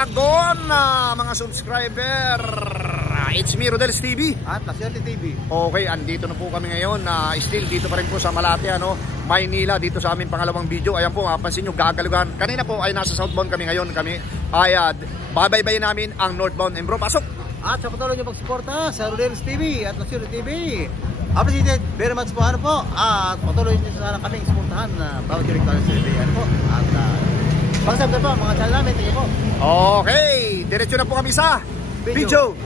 Dragon, mga subscriber. It's me, Rodels TV. At Laserte TV. Okay, andito na po kami ngayon. Still dito pa rin po sa Malate, Maynila, dito sa aming pangalawang video. Ayan po, pansin nyo, gagalugan. Kanina po ay nasa southbound kami ngayon. Kami ay babaybayin namin ang northbound. And bro, pasok! At sa patuloy nyo pagsuporta sa Rodels TV at Laserte TV. Appreciated very much po, at patuloy nyo sana kaming suportahan na bawat direktor sa TV, At pagsabda po, mga channel namin, tingin po. Okay, diretso na po kami sa video.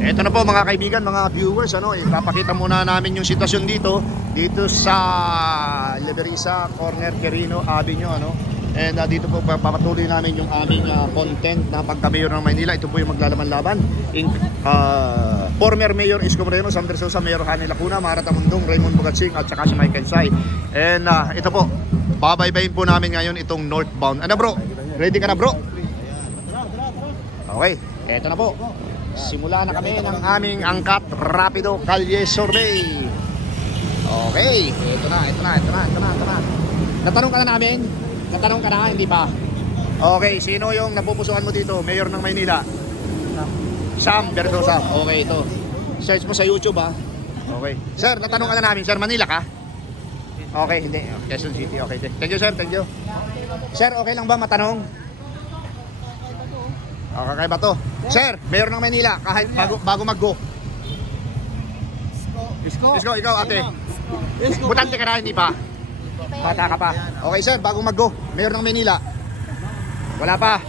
Ito na po mga kaibigan, mga viewers, ipapakita muna namin yung sitwasyon dito sa Liberisa Corner Quirino Avenue, And dito po papatuloy namin yung aming content na pagka-mayor ng Maynila. Ito po yung maglalaban-laban. Former Mayor Isko Moreno, Sam Versosa, Mayor Hanny Lacuna, Marata Mundong, Raymond Bugatsing at saka si Michael Say. And ito po, babaybayin po namin ngayon itong northbound. Ano bro? Ready ka na bro? Okay, eto na po. Simula na kami ng aming angkat rapido kalye survey. Okay, eto na. Natanong ka na namin? Natanong ka na, hindi pa? Okay, sino yung napupusuan mo dito? Mayor ng Maynila? Sam Versosa. Okay, ito. Search mo sa YouTube Okay. Sir, natanong ka na namin. Sir, Manila ka? Okay, hindi. Quezon City. Okay. Thank you, sir. Thank you. Sir, okay lang ba matanong? Okay ba to? Sir, Mayor ng Manila, kahit bago mag-go. Isko, ikaw ate. Butante ka na, hindi pa? Bata ka pa. Okay, sir, bago mag-go. Mayor ng Manila. Wala pa.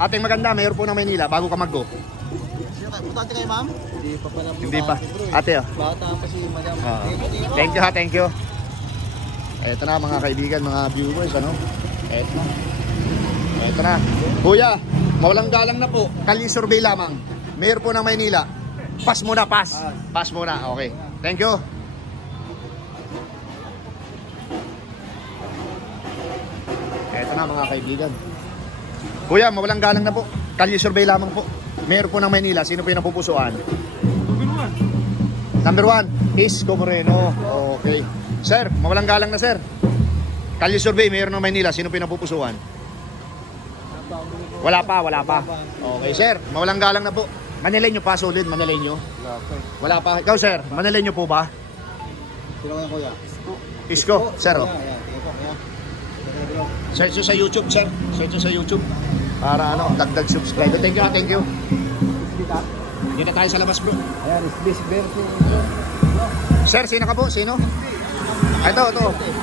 Ating maganda, Mayor po ng Manila, bago ka mag-go. Butante kayo, ma'am? Hindi pa. Ate, bata pa si madam. Thank you, thank you. Eto na mga kaibigan, mga viewers, Eto na. Kuya, mawalang galang na po. Kalye survey lamang. Mayor po ng Maynila. Pass muna, pass. Pass muna, okay. Thank you. Eto na mga kaibigan. Kuya, mawalang galang na po. Kalye survey lamang po. Mayor po ng Maynila. Sino po yung napupusuan? Number 1, Isko Moreno. Okay. Sir, mawalang galang na sir. Kalye survey, Mayor ng Maynila. Sino po yung napupusuan? Wala pa. Okay sir, mawalang galang na po. Manileño pa, solid, Manileño. Wala pa. Ikaw sir, Manileño po ba? Sino kayo kuya? Isko, sir. Search sa YouTube sir. Search sa YouTube. Para dagdag subscriber. Thank you. Dito na tayo sa labas bro. Ayan, is version. Sir, sino ka po? Sino? Ito.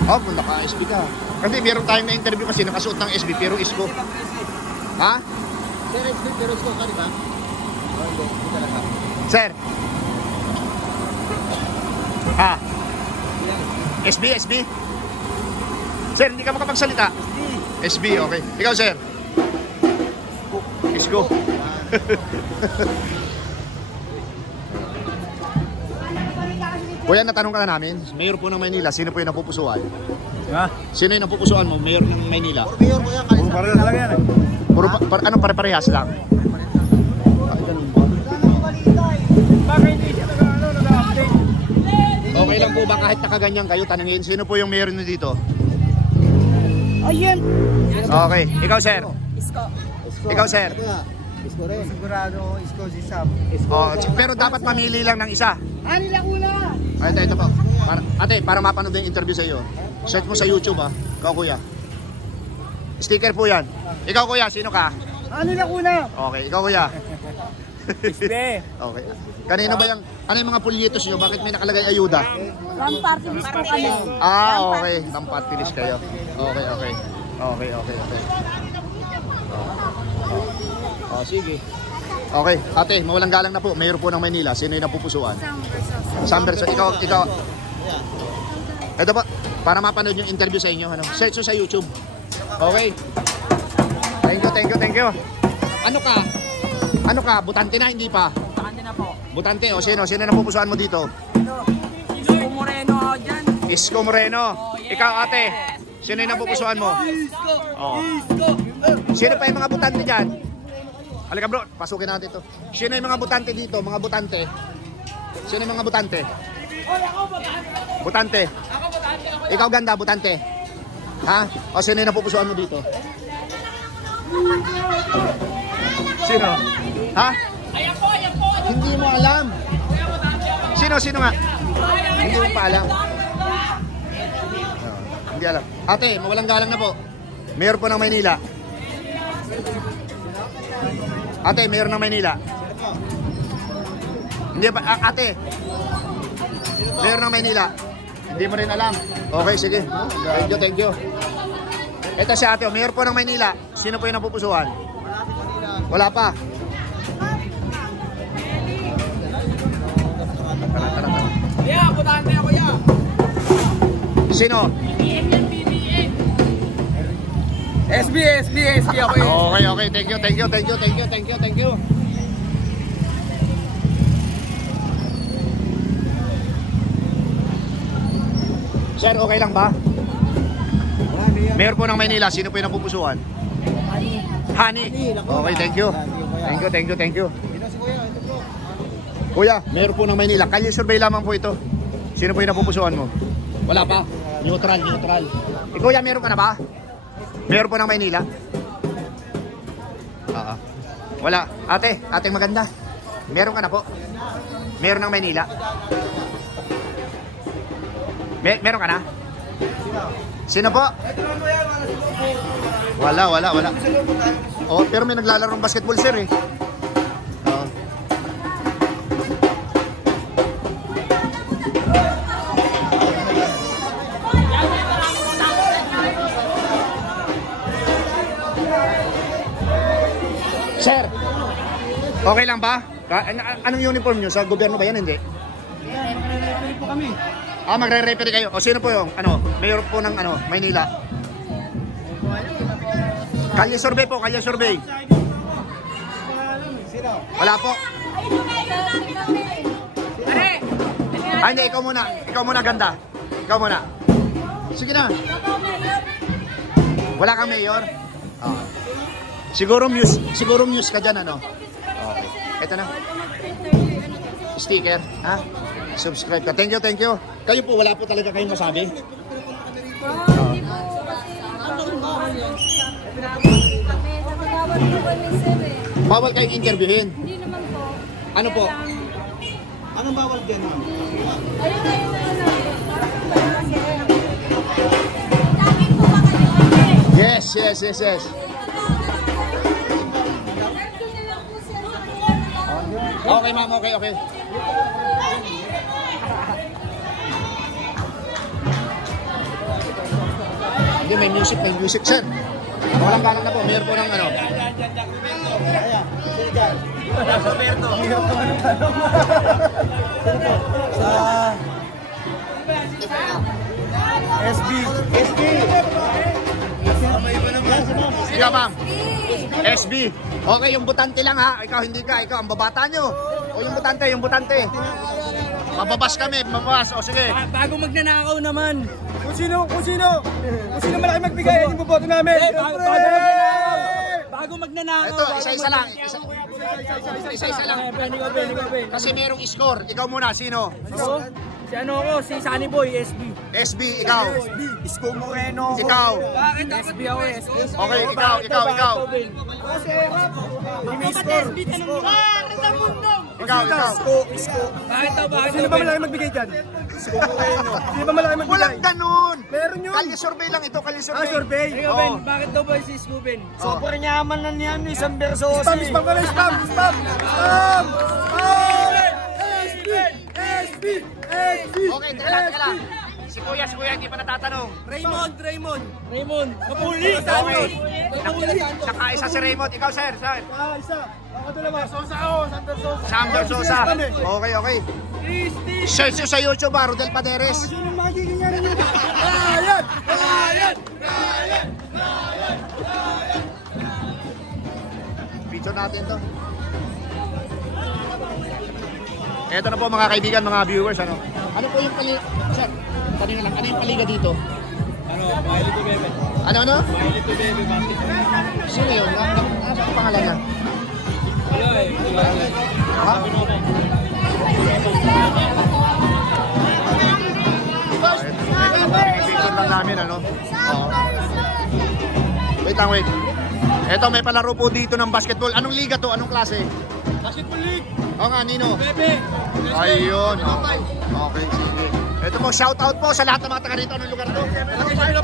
Punta ka, SB ka. Kasi meron tayong na-interview kasi nakasuot ng SB pero Isko. Ha? Sir, SB pero Isko ka, di ba? Hindi talaga. Sir. SB. Sir, hindi ka makapagsalita. SB, okay. Ikaw, sir. Isko. Kuya, natanong ka na namin. Mayor po ng Maynila, sino po yung napupusuan? Sino yung napupusuan mo? Mayor ng Maynila? Mayor kuya, kalye. Parehas talaga yan pare-parehas lang? Okay lang po ba kahit nakaganyan kayo, tanungin, sino po yung mayor nyo dito? Ayan. Okay, ikaw sir? Isko. Ikaw sir? Isko rin. Sigurado, Isko si Sam. Pero dapat mamili lang ng isa. Hanny Lacuna. Ito po. Para mapanood yung interview sa iyo. Search mo sa YouTube Ikaw kuya. Sticker po yan. Ikaw kuya, sino ka? Hanny Lacuna. Okay, ikaw kuya. Ispe. Okay. Kanina ba ano yung mga pulyetos nyo? Bakit may nakalagay ayuda? Ram party list po kami. Okay. Tampat pilis kayo. Okay. Sige. Okay, ate, mawalang galang na po. Mayor po ng Maynila. Sino yung napupusuan? Sam Versosa. Ikaw. Ito po, para mapanood yung interview sa inyo. Search sa YouTube. Okay. Thank you. Ano ka? Butante na, hindi pa? Butante na po. Butante, sino napupusuan mo dito? Isko Moreno dyan. Isko Moreno. Ikaw ate, sino yung napupusuan mo? Isko. Sino pa yung mga butante dyan? Halika bro, pasukin natin ito. Sino yung mga butante dito? Mga butante. Sino yung mga butante? Butante. Ikaw ganda, butante. Ha? O sino yung napupusuan mo dito? Sino? Ha? Hindi mo alam. Sino nga? Hindi mo pa alam. Hindi alam. Ate, mawalang galang na po. Mayor po ng Maynila. Ate, mayor ng Maynila. Hindi pa, ate. Mayor ng Maynila. Hindi mo rin alam. Okay, sige. Thank you. Ito si ate, mayor po ng Maynila. Sino po yung napupusuan? Wala pa. Tara. Yeah, putante ako ya. Sino? SB ako yun. Okay. Thank you. Sir, okay lang ba? Mayor po ng Maynila, sino po yung napupusuan? Honey. Okay, thank you. Kuya, mayor po ng Maynila, kalye survey lamang po ito. Sino po yung napupusuan mo? Wala pa. Neutral. Kuya, meron ka na ba? Mayor po ng Maynila? Wala. Ate maganda. Meron ka na po? Mayor ng Maynila? Meron ka na? Sino po? Wala. Oh, pero may naglalarong basketball sir eh. Sir, okay lang ba? Anong uniform nyo? Sa gobyerno ba yan? Hindi? Magre-referee po kami. Magre-referee kayo. O sino po yung mayor po ng Maynila? Kalye survey po, kalye survey. Sino? Wala po. Hindi, ikaw muna. Ikaw muna, ganda. Ikaw muna. Sige na. Wala kang mayor? Siguro muse ka dyan, Okay. Ito na. Sticker, ha? Subscribe ka. Thank you. Kayo po, wala po talaga kayong masabi? Bawal kayong interviewin? Hindi naman po. Ano po? Anong bawal dyan? Yes. Okay, ma'am. Okay. Hindi, may music, sir. Walang galang na po. Mayor po ng SB. Ikaw, ma'am. SB. Okay, yung butante lang ha. Ikaw, hindi ka. Ikaw, ang babata nyo. O yung butante. Mababas kami, mababas. O sige. Bago magnanakaw naman. Kung sino malaki magbigay, yung boboto namin. Bago magnanakaw. Ito, isa-isa lang. Isa-isa lang. Ben. Kasi merong score. Ikaw muna, sino? Si Sunny Boy, SB. SB, ikaw. Isko Moreno. Ikaw. Bakit SB ako, SB? Okay, ikaw. Ikaw. Bakit daw? Sino ba malaki magbigay dyan? Isko Moreno. Sino ba malaki magbigay? Walang ganun. Meron yun. Kalye survey lang ito, kalye survey. Survey. Ikaw, Ben, bakit daw ba si Scoopin? Super nyaman na niyan, isang bersosi. Spam ka na, spam. Okay, teka lang. Si kuya, hindi pa natatanong. Raymond. Mapuli. Okay. Nakaisa si Raymond. Ikaw, sir. Isa. Ako dalawa. Sander Sosa. Okay. Search nyo sa YouTube, Rodel Paderes. Sino magiging yan nyo? Ryan! Picture natin to. Ito na po mga kaibigan, mga viewers. Ano po yung paliga? Sir, kanina lang. Ano yung paliga dito? Mahilig to Bebe. Ano? Mahilig to Bebe, bakit? Sino yun? Ano ang pangalan niya? Wala eh. Ha? Ito lang namin, Oo. Wait lang. Eto, may palaro po dito ng basketball. Anong liga to? Anong klase? Basketball League. Oo nga, Nino. Bebe. Ayun. Okay, sige. Ito po, shout out po sa lahat ng mga taga rito. Anong lugar to? Abelya.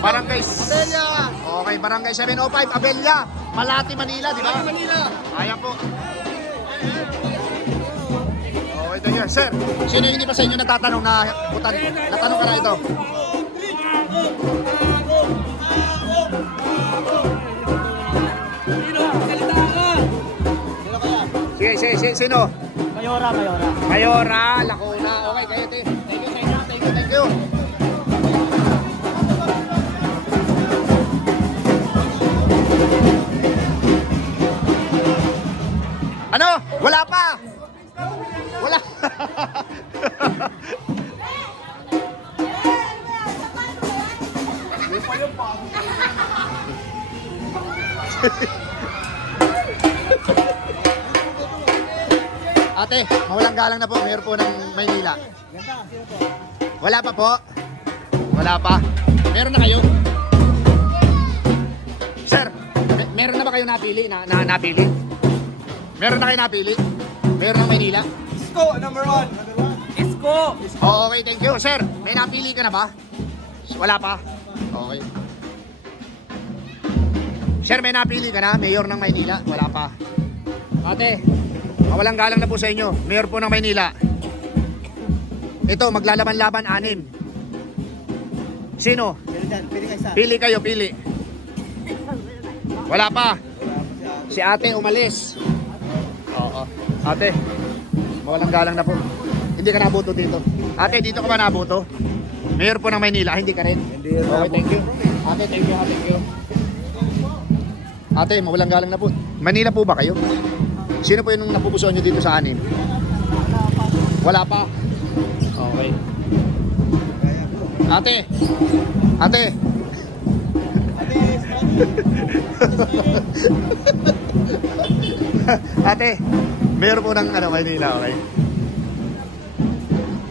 Barangay Abelya. Okay, Barangay 705, Abelya. Malati, Manila, di ba? Manila. Ayan po. Okay, thank you. Sir, sino yung hindi pa sa inyo nagtatanong na natanong ka na ito? Sige, sino? Mayora, Lacuna. Okay, kayo, thank you. Ano? Wala pa! Wala! Ate, mawalang galang na po. Mayor po ng Maynila. Wala pa po? Wala pa? Meron na kayo? Sir, meron na ba kayo napili? Napili? Meron na kayo napili? Mayor ng Maynila? Isko, number 1. Isko. Oh, okay, thank you. Sir, may napili ka na ba? Wala pa? Okay. Sir, may napili ka na? Mayor ng Maynila? Wala pa. Ate, mawalang galang na po sa inyo. Mayor po ng Maynila. Ito, maglalaban-laban 6. Sino? Pili kayo, pili. Wala pa. Si ate umalis. Oo. Ate, mawalang galang na po. Hindi ka nabuto dito. Ate, dito ka ba nabuto? Mayor po ng Maynila, hindi ka rin? Hindi. Okay, thank you. Ate, thank you. Ate, mawalang galang na po. Manila po ba kayo? Sino po yung napupusuan nyo dito sa 6? Wala pa. Okay. Ate. Ate, meron po ng Maynila, okay?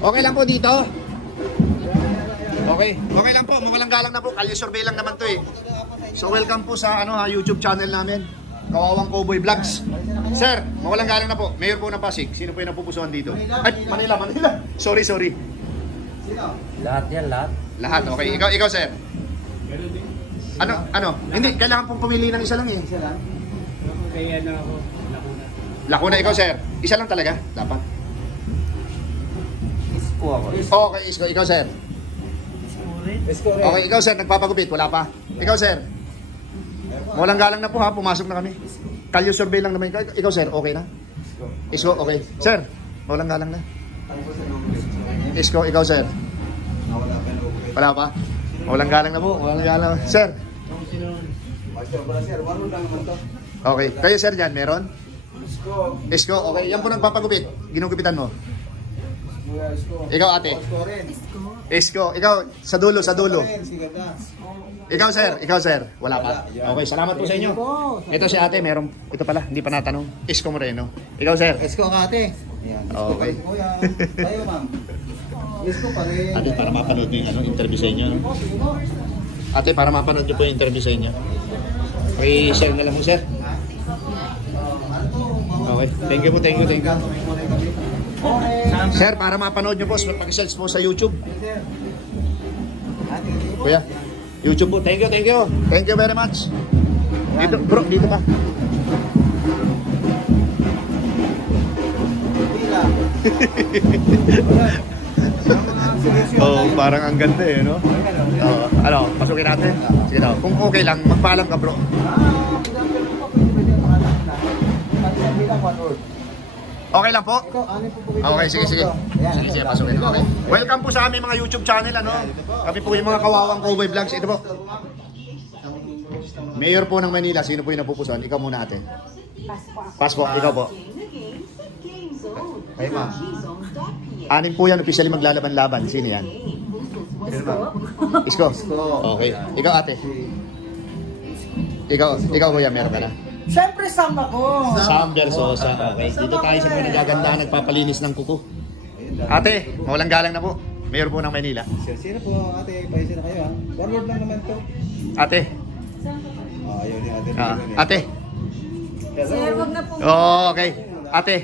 Okay lang po dito. Okay lang po. Mawalang galang na po. Kalye survey lang naman to eh. So welcome po sa YouTube channel namin. Kawawang Cowboy Vlogs. Sir, mawalang galang na po. Mayor po ng Pasig. Sino po yung napupusuan dito? Ay, Manila. Sorry. Sino? Lahat yan, lahat. Lahat, okay. Ikaw sir. Ano? Hindi, kailangan pong pumili ng isa lang eh. Kaya na ako. Lacuna, ikaw sir. Isa lang talaga, dapat. Isko ako. Okay, Isko. Ikaw sir. Okay, ikaw sir. Nagpapagupit. Wala pa. Ikaw sir. Walang galang na po ha. Pumasok na kami. Kalyo survey lang naman. Ikaw sir, okay na? Isko, okay. Sir, walang galang na. Isko, ikaw sir. Wala pa? Walang galang na po. Walang galang. Sir. Okay. Kayo sir dyan, meron? Isko, okay. Yan po nagpapagupit. Ginugupitan mo. Ikaw ate. Isko. Ikaw, sa dulo. Ikaw sir. Wala pa. Okay, salamat po sa inyo. Ito si ate, meron. Ito pala, hindi pa natanong. Isko Moreno. Ikaw sir. Isko ang ate. Okay. Tayo ma'am. Isko pa rin. Ate, para mapanood nyo yung interview sa inyo. Ate, para mapanood nyo po yung interview sa inyo. I-share na lang mo sir. Okay, thank you. Sir, para mapanood nyo po, pag-search po sa YouTube. Kuya, YouTube po. Thank you. Thank you very much. Dito, bro, dito pa. Oh, parang ang ganda eh, no? Pasukin natin. Sige daw. Kung okay lang, magpaalam ka, bro. Okay lang po? Okay, sige, pasukin. Okay. Welcome po sa aming mga YouTube channel, Kami po yung mga Kawawang Cowboy Vlogs. Ito po. Mayor po ng Manila, sino po yung napupusuan? Ikaw muna ate. Paspo, ikaw po. Kayo ma'am. 6 po yan, officially maglalaban-laban. Sino yan? Isko. Okay. Ikaw ate. Ikaw kuya, meron ka na? Siyempre, Sam ako. Sam Versosa. Okay. Dito tayo sa mga nagagandahan, nagpapalinis ng kuko. Ate, mawalang galang na po. Mayor po ng Maynila. Sino po ate? Paisa na kayo ha? One word lang naman to. Ate. Ayaw ni ate. Ate. Sir, wag na po. Oh, okay. Ate.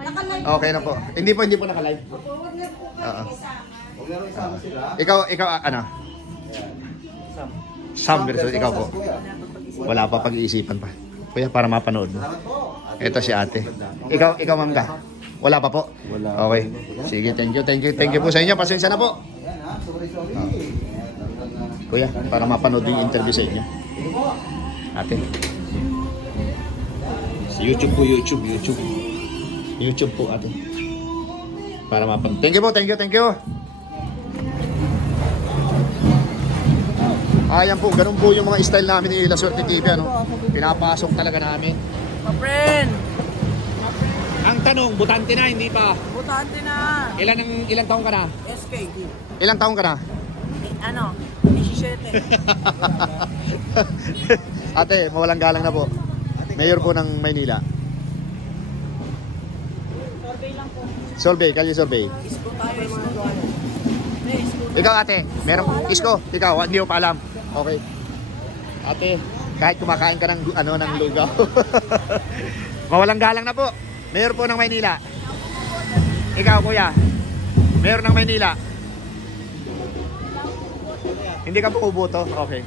Nakalive. Okay na po. Hindi po naka-live. Wag na po Oo. Huwag na rin isama sila. Ikaw ano? Sam versus ikaw po. Wala pa pag-iisipan pa. Kuya, para mapanood mo. Salamat po. Ito si ate. Ikaw Ma'am Ga. Wala pa po? Wala. Okay. Sige, thank you po sa inyo. Pasensya na po. Ayan ha, sorry. Kuya, para mapanood yung interview sa inyo. Ate. YouTube po, YouTube. YouTube po, ate. Para mapanood. Thank you. Ayan po, ganun po yung mga style namin ni La Suerte TV, ano? Pinapasok talaga namin. Ma-friend. Ang tanong, butante na, hindi pa. Butante na. Ilang taong ka na? SKD. Ilang taong ka na? Ano? 17. Ate, mawalang galang na po. Mayor po ng Maynila. Solvay, Kalye Solvay. Isko tayo, isko. Isko. Ikaw ate, meron isko, ikaw, hindi mo pa alam. Okay. Ate, kahit kumakain ka ng ng lugaw. Mawalang galang na po. Mayor po ng Maynila. Ikaw kuya, mayor ng Maynila. Hindi ka po uboto? Okay.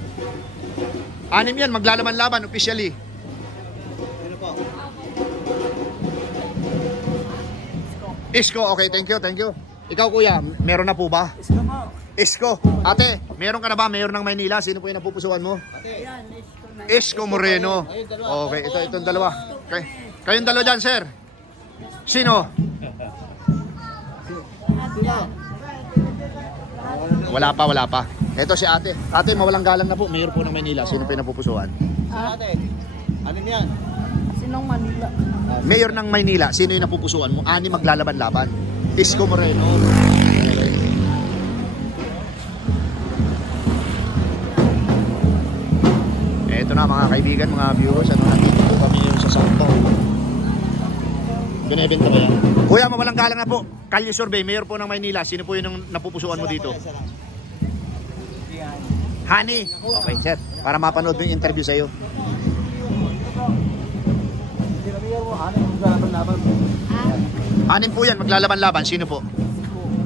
6 yan, maglalaban-laban officially. Ano po? Isko, okay, thank you. Ikaw kuya, meron na po ba? Isko mo. Isko. Ate, meron ka na ba mayor ng Maynila? Sino po yung napupusuan mo? Yan, isko na. Isko Moreno. Okay, itong dalawa. Okay. Kayong dalawa dyan, sir. Sino? Wala pa. Ito si ate. Ate, mawalang galang na po. Mayor po ng Maynila. Sino po yung napupusuan? Ate, ano yan? Sinong Manila? Mayor ng Maynila. Sino yung napupusuan mo? Ani maglalaban-laban. Isko Moreno. Ito na mga kaibigan, mga viewers, nandito po kami yung sa Santo. Binebenta ba yan? Kuya, mawalang galang na po. Kalye Survey, mayor po ng Maynila. Sino po yung napupusuan mo dito? Hani. Okay, sir. Para mapanood mo yung interview sa'yo. Anin po yan, maglalaban-laban. Sino po?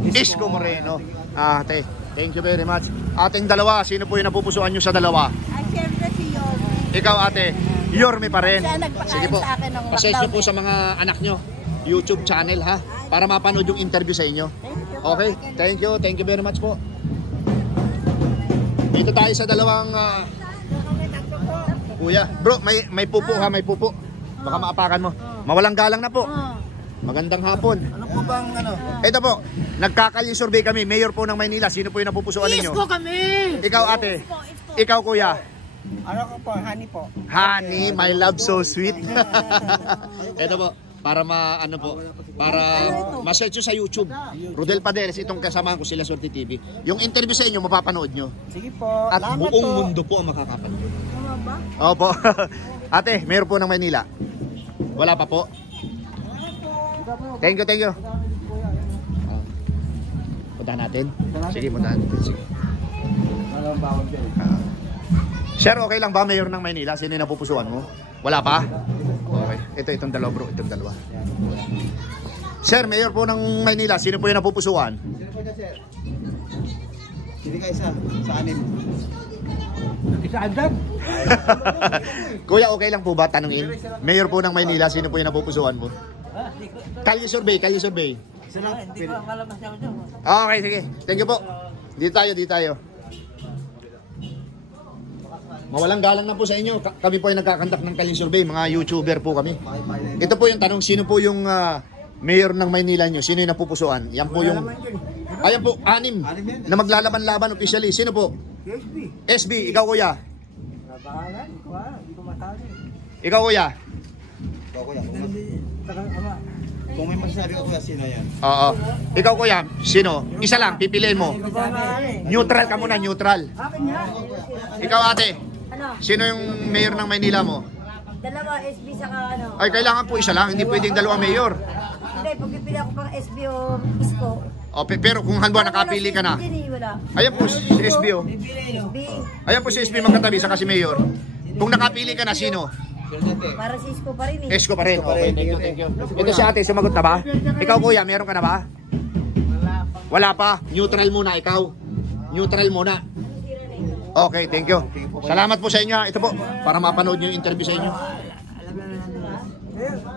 Isko Moreno. Ate, thank you very much. Ating dalawa, sino po yung napupusuan nyo sa dalawa? Ay, siyempre si Yorme. Ikaw ate, Yorme pa rin. Siya nagpakain Sige po, sa akin ng pasensya lockdown po sa mga anak nyo. YouTube channel ha, para mapanood yung interview sa inyo. Okay, thank you very much po. Dito tayo sa dalawang kuya. Bro, may pupo ha, may pupo. Baka maapakan mo. Mawalang galang na po. Magandang hapon. Ano po bang ano? Ito po, nagkakalye survey kami. Mayor po ng Maynila. Sino po yung napupusuan ninyo? Isko kami. Ikaw ate. Ikaw kuya. Ano ko po? Honey po. Honey, my love so sweet. Ito po, para para ma-search nyo sa YouTube. Rodel Paderes, itong kasamahan ko sila Suerte TV. Yung interview sa inyo, mapapanood nyo. Sige po. At Salamat buong po. mundo po ang makakapanood. Tama ba? Opo. Ate, mayor po ng Maynila. Wala pa po. Thank you. Puntahan natin. Sige, puntahan natin. Sige. Sir, okay lang ba mayor ng Maynila? Sino yung napupusuan mo? Wala pa? Okay. Itong dalawa bro, itong dalawa. Sir, mayor po ng Maynila. Sino po yung napupusuan? Sino po niya, sir? Hindi ka isa sa anim. Isa andam. Kuya, okay lang po ba tanungin? Mayor po ng Maynila, sino po yung napupusuan mo? Kalye survey. Isa lang. Hindi ko alam masyado dyan. Okay, sige. Thank you po. Dito tayo. Mawalang galang na po sa inyo. Kami po ay nagkakandak ng Kalye survey. Mga YouTuber po kami. Ito po yung tanong, sino po yung mayor ng Maynila nyo? Sino yung napupusuan? Yan po yung... Ayan po, 6 na maglalaban-laban officially. Sino po? SB. Ikaw kuya. Bahalan ko hindi ko matali. Ikaw kuya. Ikaw, kuya. Kung may masasabi ko kuya, sino yan? Oo. Ikaw kuya, sino? Isa lang, pipiliin mo. Bahalan. Neutral ka muna, neutral. Akin nga. Ikaw ate, Ano? sino yung mayor ng Maynila mo? Dalawa, SB saka ano. Ay, kailangan po isa lang, hindi pwedeng dalawa mayor. Hindi, pagpipili ako pang SB o Isko. O, pero kung halimbawa nakapili ka na. Wala. Ayan po si SB oh. SB. Ayan po si SB magkatabi sa kasi mayor. Sino Kung nakapili ka na, sino? Para si Isko pa rin eh. Esko pa rin. Okay, thank you, thank you. Ito si ate, sumagot na ba? Ikaw kuya, meron ka na ba? Wala pa. Neutral muna, ikaw. Neutral muna. Okay, thank you. Salamat po sa inyo. Ito po, para mapanood nyo yung interview sa inyo.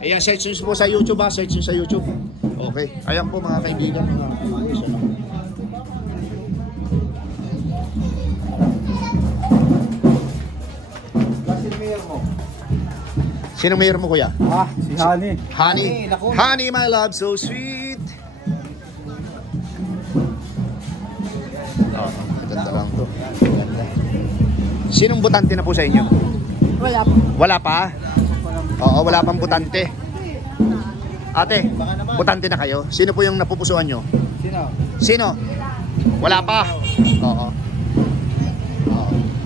Ayan, search nyo po sa YouTube ha. Search nyo sa YouTube. Okay. Ayan po mga kaibigan. Sino mayor mo kuya? Si Honey. Honey. Honey, my love, so sweet. Oh, ganda lang to. Ganda. Sinong butante na po sa inyo? Wala po. Wala pa? Oo, wala pang butante. Ate, butante na kayo? Sino po yung napupusuan nyo? Sino? Wala pa? Oo.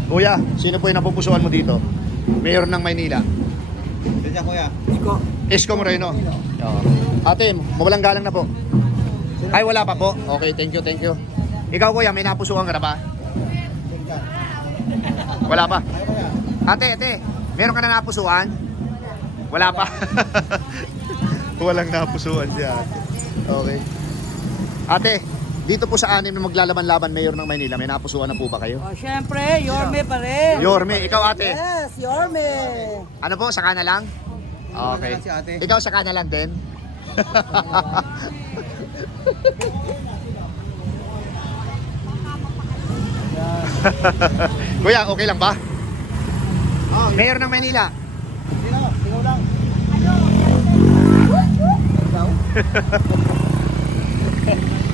Kuya, sino po yung napupusuan mo dito? Mayor ng Maynila. Diyan kuya. Isko Moreno. Oo. Ate, mawalang galang na po. Ay, wala pa po. Okay, thank you, thank you. Ikaw kuya, may napusuan ka na ba? Wala pa. Ate, meron ka na napusuan? Wala pa. Walang napusuan siya. Okay. Ate, dito po sa 6 na maglalaban-laban mayor ng Maynila, may napusuan na po ba kayo? Oh, syempre, Yorme pa rin. Yorme, ikaw ate. Yes, Yorme. Ano po, saka na lang? Okay. Ikaw saka na lang din? Kuya, okay lang ba? Mayor ng Maynila. Ikaw lang.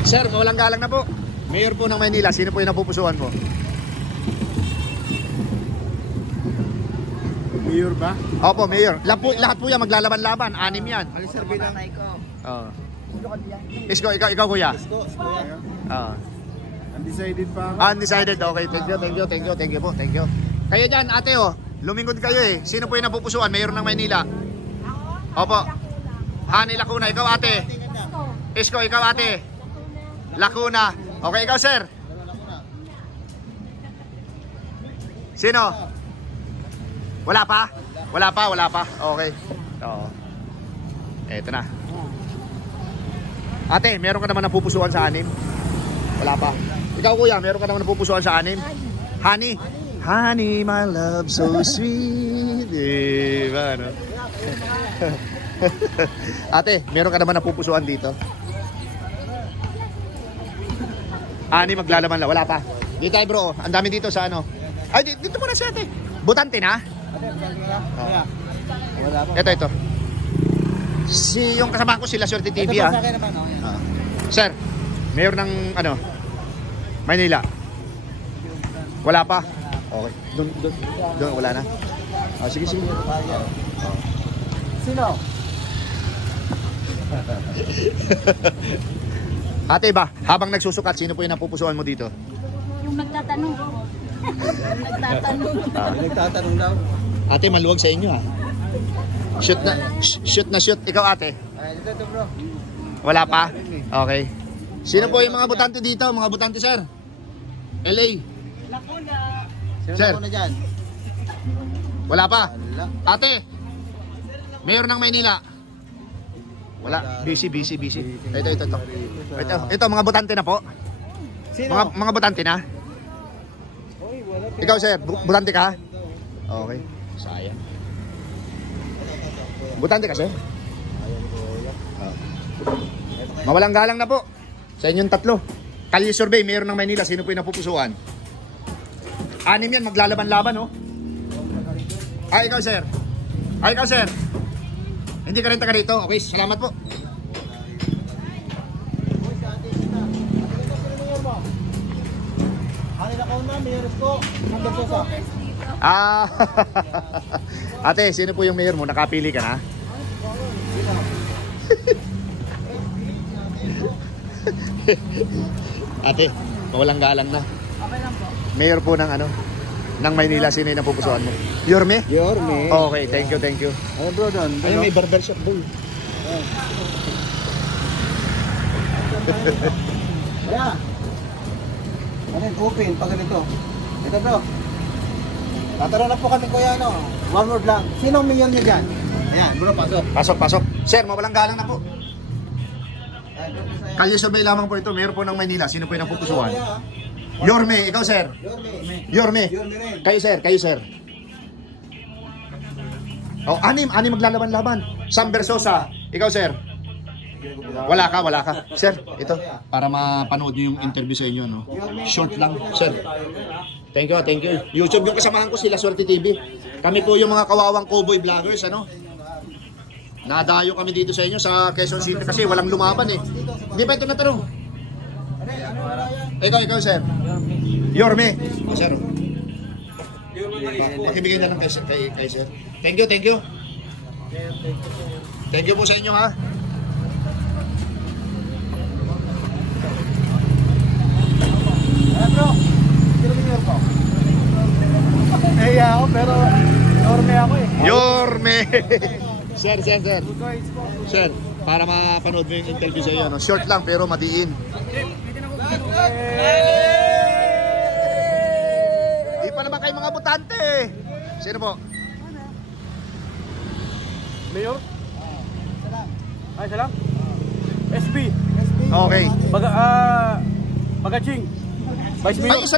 Sir, walang galang na po. Mayor po ng Maynila, sino po yung napupusuan mo? Mayor ba? Opo, mayor. Lahat po yan maglalaban-laban. 6 yan. Alisar bilang. Oo. Isko, ikaw kuya. Isko kuya. Oo. Undecided pa ako. Undecided. Okay, thank you po. Thank you. Kayo dyan, ate oh. Lumingkod kayo eh. Sino po yung napupusuan? Mayor ng Maynila. Opo. Honey Lacuna. Ikaw ate. Isko, ikaw ate. Lacuna. Okay, ikaw sir. Sino? Wala pa? Wala pa. Okay. Oo. Eto na. Ate, meron ka naman napupusuan sa 6? Wala pa. Ikaw kuya, meron ka naman napupusuan sa 6? Honey. Honey, my love, so sweet. Diba, no? Ate, meron ka naman napupusuan dito? 6 maglalaman lang. Wala pa. Dito tayo bro. Ang dami dito sa ano. Ay, dito muna siya ate. Butante na? Kuya. Wala pa. Ito. Yung kasama ko sila Swerte TV ah. Sa akin naman, no? Sir, mayor ng ano? Maynila. Wala pa. Okay. Doon wala na. Sige. Sino? Ate ba, habang nagsusukat, sino po yung napupusuan mo dito? Yung nagtatanong. Nagtatanong daw. Ate, maluwag sa inyo ha. Shoot na shoot. Ikaw ate? Ay, dito bro. Wala pa? Okay. Sino po yung mga butante dito? Mga butante sir? LA? Sino Sir. na dyan? Wala pa? Wala. Ate, mayor ng Maynila? Wala. Busy. Ito, mga butante na po. Sino? Mga butante na? Ikaw sir, butante ka? Okay. Sayang. Butante kasi? Mawalang galang na po. Sa inyong 3. Kalye survey, mayor ng Maynila, sino po yung napupusuan? 6 yan, maglalaban-laban oh. Ay, ikaw sir. Hindi ka rin taga rito. Okay, salamat po. Ate, sino po yung mayor mo? Nakapili ka na? Ate, mawalang galang na. Okay lang po. Mayor po ng ano? Ng Maynila, sino yung napupusuan mo? Yorme? Yorme. Okay, thank you. Ano bro doon? Ay, may barbershop doon. Yeah. Ano yun? Open pag ganito. Ito bro. Tatanong na po kami kuya, ano? One word lang. Sinong million niyo dyan? Ayan, bro, pasok. Pasok, pasok. Sir, mawalang galang na po. Ayan, bro, sa'yo. Kalye Survey lamang po ito. Mayor po ng Maynila. Sino po yung napupusuan? Yorme, ikaw sir. Yorme. Kayo sir. Oh, anim maglalaban-laban. Sam Versosa, ikaw sir. Wala ka. Sir, ito para mapanood niyo yung interview sa inyo, no. Short lang, sir. Thank you. YouTube yung kasamahan ko sila Swerte TV. Kami po yung mga kawawang cowboy vloggers, ano. Nadayo kami dito sa inyo sa Quezon City kasi walang lumaban eh. Hindi pa ito natanong. Ikaw sir. Yorme. Sir. Pakibigay na lang kay sir. Thank you. Thank you po sa inyo ha. Bro, sino million po? Ako, pero Yorme ako eh. Yorme. Sir. Sir, para mapanood mo yung interview sa iyo, no? Short lang pero madiin. Di pa naman kayo mga butante. Sino po? Mayor? Ay, isa lang? SB. Okay. Bagaching. Vice Ay, Mayor. isa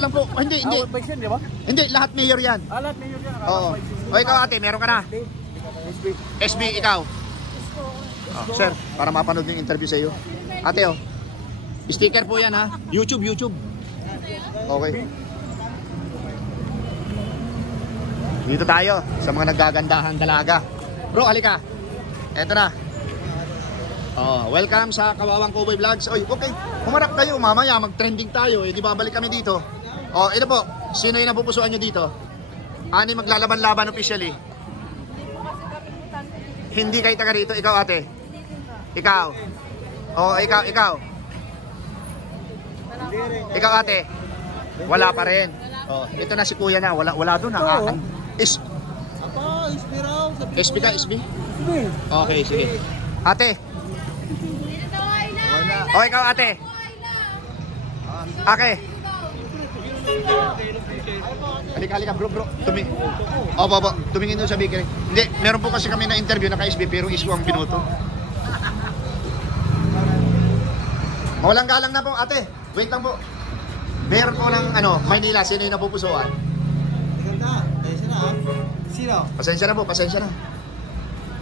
lang po. Hindi. Vice yan, di ba? Hindi, lahat mayor yan. Lahat Mayor yan. Oo. O ikaw ate, meron ka na? SB. SB, ikaw. Oh, sir, para mapanood yung interview sa iyo. Ate, oh. Sticker po yan ha. YouTube. Okay. Dito tayo sa mga nagagandahan dalaga. Bro, halika. Eto na. Oh, welcome sa Kawawang Cowboy Vlogs. Oy, okay. Humarap kayo, mamaya mag-trending tayo. Eh, di babalik kami dito. Oh, ito po. Sino yung napupusuan nyo dito? Ani maglalaban-laban officially. Hindi kayo taga rito. Ikaw, ate. Ikaw. Oh, ikaw. Ikaw, ate. Wala pa rin. Oh, ito na si kuya na. Wala doon. SB ka, SB? Okay, sige. Ate. Oh, ikaw, ate. Okay. Halika, bro. Tumingin doon sa bakery. Hindi, meron po kasi kami na interview na ka-SB pero isko ang binoto. Mawalang galang na po, ate. Wait lang po. Meron po ng Maynila, sino yung napupusuan? Sino? Pasensya na.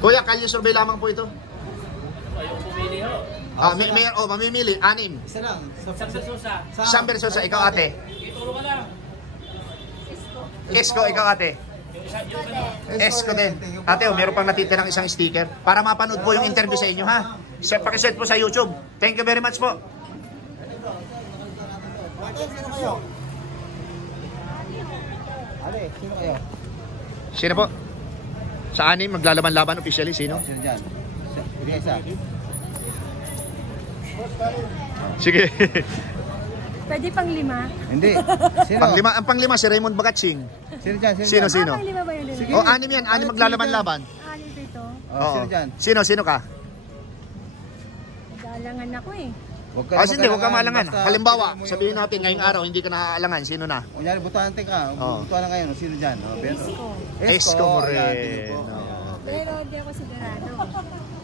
Kuya, Kalye Survey lamang po ito. Mamimili, 6. Isa lang. Sam Versosa, ikaw ate. Esko, ikaw ate. Esko din. Ate, meron pang natitirang isang sticker para mapanood po yung interview sa inyo ha. Pakisend po sa YouTube. Thank you very much po. Sino kayo? Sino kayo? Sino po? Sa 6 maglalaban-laban officially, sino? Sino dyan? Isa. Sige. Pwede pang 5? Hindi. Sino? Ang pang-5 si Raymond Bagatching. Sino dyan? Sino? Pang 5 ba yun? Sige. Oh, 6 yan, 6 maglalaban-laban. Dito. Sino dyan? Sino ka? Nag-aalangan ako eh. Huwag Huwag ka maalangan. Halimbawa, sabihin natin ngayong araw hindi ka naaalangan, sino na? Kunyari, butante ka. Butuan na ngayon. Sino dyan? Esko mo rin. Pero hindi ako sigurado.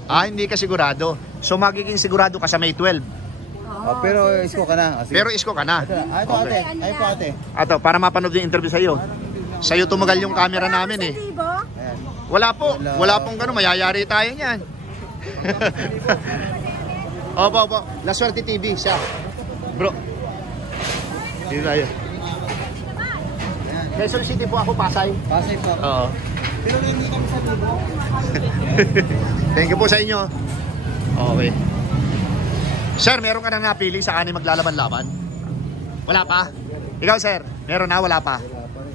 Hindi ka sigurado. So magiging sigurado ka sa May 12. Pero isko ka na. Pero isko ka na. Ito ate. Ayun po ate. Ato, para mapanood yung interview sa'yo. Sa'yo tumagal yung camera namin eh. Ayan. Wala pong gano'n. Mayayari tayo niyan. Opo. La Swerte TV siya. Bro. Dito tayo. Quezon City po ako, Pasay. Pasay po. Oo. Pero hindi kami sa libo. Thank you po sa inyo. Okay. Sir, meron ka na napili sa 6 maglalaban-laban? Wala pa? Ikaw sir, meron na? Wala pa?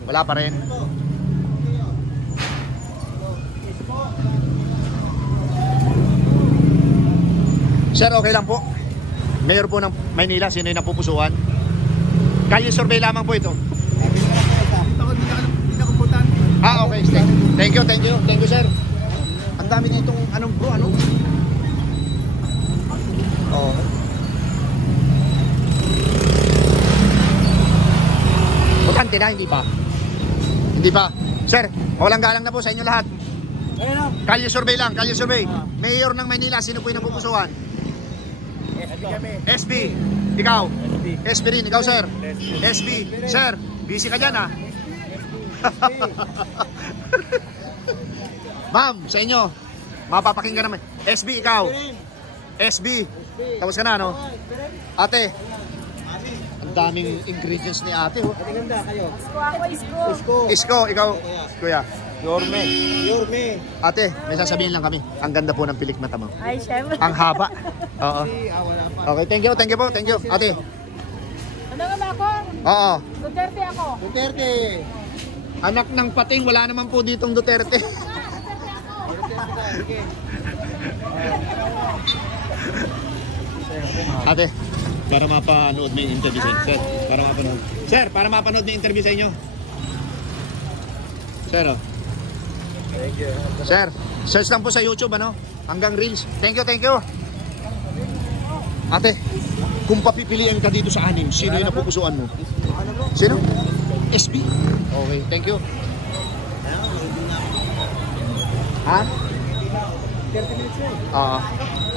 Wala pa rin? Sir, okay lang po. Mayor po ng Maynila, sino yung napupusuan? Kalye Survey lamang po ito. Okay. Thank you sir. Ang dami na itong bro. Oh. Butante na, hindi pa. Hindi pa. Sir, walang galang na po sa inyo lahat. Ayun o. Kalye survey lang, kalye survey. Mayor ng Maynila, sino po yung napupusuan? SB kami. SB, ikaw. SB. SB rin, ikaw sir. SB, sir, busy ka dyan ah. Ma'am, sa inyo, mapapakinggan naman. SB, ikaw. SB, tapos ka na, no? Ate, ang daming ingredients ni ate. Oh. Ate ganda kayo. Isko ako, isko. Isko. Isko, ikaw, kuya. Yorme. Yorme. Ate, may sasabihin lang kami. Ang ganda po ng pilik mata mo. Ay, syempre. Ang haba. Oo. Wala pa. Okay, thank you po, thank you. Ate, Ano nga ba ako? oo. Duterte ako. Duterte. Anak ng pating, wala naman po ditong Duterte. Ate, para mapanood mo yung interview sa inyo. Sir, para mapanood. Sir, para mapanood mo yung interview sa inyo. Sir, oh. Thank you. Sir, search lang po sa YouTube, ano? Hanggang Reels. Thank you, thank you. Ate, kung papipilian ka dito sa anim, sino yung napupusuan mo? Sino? SB? Okay, thank you. Ha? 30 minutes na.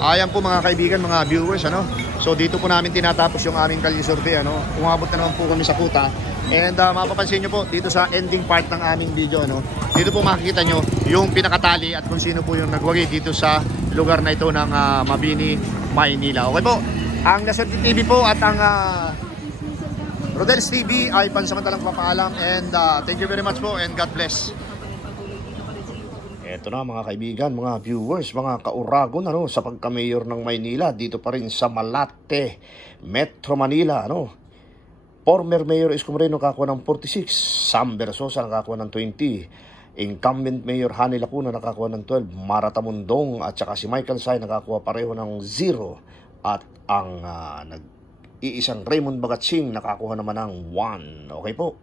Ayan po mga kaibigan, mga viewers, ano? So dito po namin tinatapos yung aming kalye survey, ano? Umabot na naman po kami sa kuta. And mapapansin nyo po dito sa ending part ng aming video, ano? Dito po makikita nyo yung pinakatali at kung sino po yung nagwagi dito sa lugar na ito ng Mabini, Maynila. Okay po, ang Laswerte TV po at ang Rodel's TV ay pansamantalang papaalam and thank you very much po and God bless. Eto na mga kaibigan, mga viewers, mga kauragon ano, sa pagka-mayor ng Maynila, dito pa rin sa Malate, Metro Manila. Ano? Former Mayor Isko Moreno nakakuha ng 46, Sam Versosa nakakuha ng 20, incumbent Mayor Hani Lacuna nakakuha ng 12, Marata Mundong at saka si Michael Say nakakuha pareho ng 0 at ang nag-iisang Raymond Bagatsing nakakuha naman ng 1. Okay po.